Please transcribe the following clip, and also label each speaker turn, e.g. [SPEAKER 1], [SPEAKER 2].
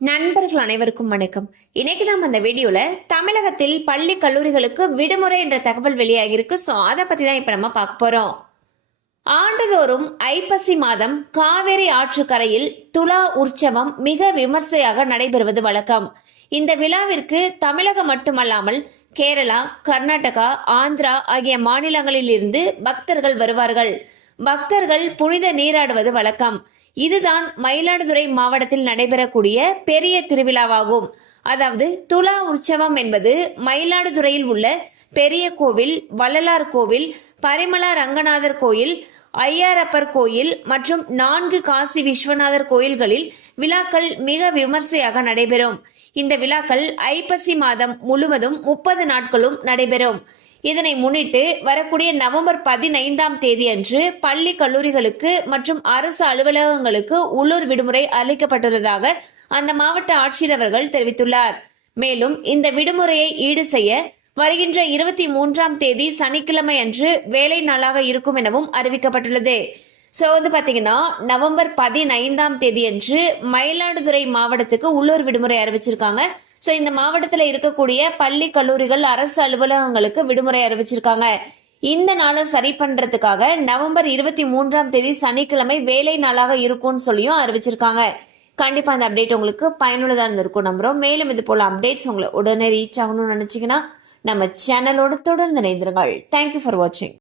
[SPEAKER 1] நண்பர்கள் அனைவருக்கும் வணக்கம். இன்னைக்கு நம்ம அந்த வீடியோல தமிழகத்தில் பள்ளி கல்லூரிகளுக்கு விடுமுறை என்ற தகவல் வெளியாகிருக்கு ஸோ அதை பத்தி தான் இப்ப நம்ம பார்க்க போறோம். ஆண்டுதோறும் ஐப்பசி மாதம் காவேரி ஆற்றுக்கரையில் துலா உற்சவம் மிக விமர்சையாக நடைபெறுவது வழக்கம். இந்த விழாவிற்கு தமிழகம் மட்டுமல்லாமல் கேரளா கர்நாடகா ஆந்திரா ஆகிய மாநிலங்களில் இருந்து பக்தர்கள் வருவார்கள். பக்தர்கள் புனித நீராடுவது வழக்கம். இதுதான் மயிலாடுதுறை மாவட்டத்தில் நடைபெறக்கூடிய பெரிய திருவிழாவாகும். அதாவது துலா உற்சவம் என்பது மயிலாடுதுறையில் உள்ள பெரிய கோவில் வள்ளலார் கோவில் பரிமளா ரங்கநாதர் கோயில் ஐயாரப்பர் கோயில் மற்றும் நான்கு காசி விஸ்வநாதர் கோயில்களில் விழாக்கள் மிக விமர்சையாக நடைபெறும். இந்த விழாக்கள் ஐப்பசி மாதம் முழுவதும் முப்பது நாட்களும் நடைபெறும். இதனை முன்னிட்டு வரக்கூடிய நவம்பர் பதினைந்தாம் தேதி அன்று பள்ளி கல்லூரிகளுக்கு மற்றும் அரசு அலுவலகங்களுக்கு உள்ளூர் விடுமுறை அளிக்கப்பட்டுள்ளதாக அந்த மாவட்ட ஆட்சியர் அவர்கள் தெரிவித்துள்ளார். மேலும் இந்த விடுமுறையை ஈடு செய்ய வருகின்ற இருபத்தி மூன்றாம் தேதி சனிக்கிழமை அன்று வேலை நாளாக இருக்கும் எனவும் அறிவிக்கப்பட்டுள்ளது. ஸோ வந்து பார்த்தீங்கன்னா நவம்பர் பதினைந்தாம் தேதி அன்று மயிலாடுதுறை மாவட்டத்துக்கு உள்ளூர் விடுமுறை அறிவிச்சிருக்காங்க. ஸோ இந்த மாவட்டத்தில் இருக்கக்கூடிய பள்ளி கல்லூரிகள் அரசு அலுவலகங்களுக்கு விடுமுறை அறிவிச்சிருக்காங்க. இந்த நாளை சரி பண்றதுக்காக நவம்பர் இருபத்தி மூன்றாம் தேதி சனிக்கிழமை வேலை நாளாக இருக்கும்னு சொல்லியும் அறிவிச்சிருக்காங்க. கண்டிப்பா அந்த அப்டேட் உங்களுக்கு பயனுள்ளதாக இருந்திருக்கும் நம்புறோம். மேலும் இது போல அப்டேட்ஸ் உங்களை உடனே ரீச் ஆகணும்னு நினைச்சீங்கன்னா நம்ம சேனலோடு தொடர்ந்து இணைந்திருங்கள். தேங்க்யூ ஃபார் வாட்சிங்